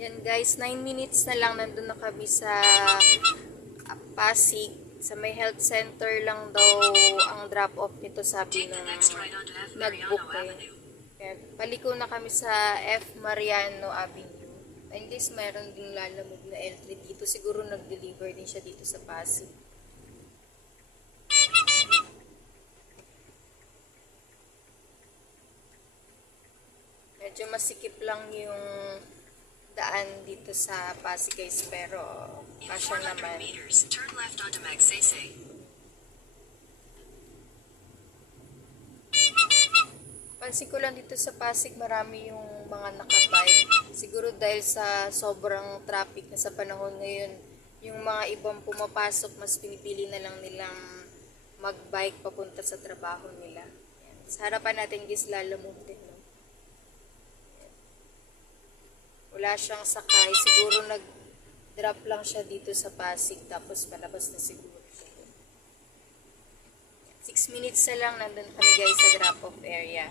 Yan guys, 9 minutes na lang nandun na kami sa Pasig. Sa may health center lang daw ang drop-off nito, sabi nung nag-book eh. Kaya paliko na kami sa F. Mariano Avenue. At least mayroon ding lalamove na L3 dito. Siguro nag-deliver din siya dito sa Pasig. Medyo masikip lang yung daan dito sa Pasig guys, pero kasya naman. Turn left onto Magsaysay. Pansin ko lang dito sa Pasig, marami yung mga nakabike. Siguro dahil sa sobrang traffic na sa panahon ngayon, yung mga ibang pumapasok, mas pinipili na lang nilang magbike papunta sa trabaho nila. Yan. Sa harapan natin guys, lalamove din. No? Wala siyang sakay. Siguro nag-drop lang siya dito sa Pasig, tapos palabas na siguro siya. 6 minutes na lang nandun kami guys sa drop-off area.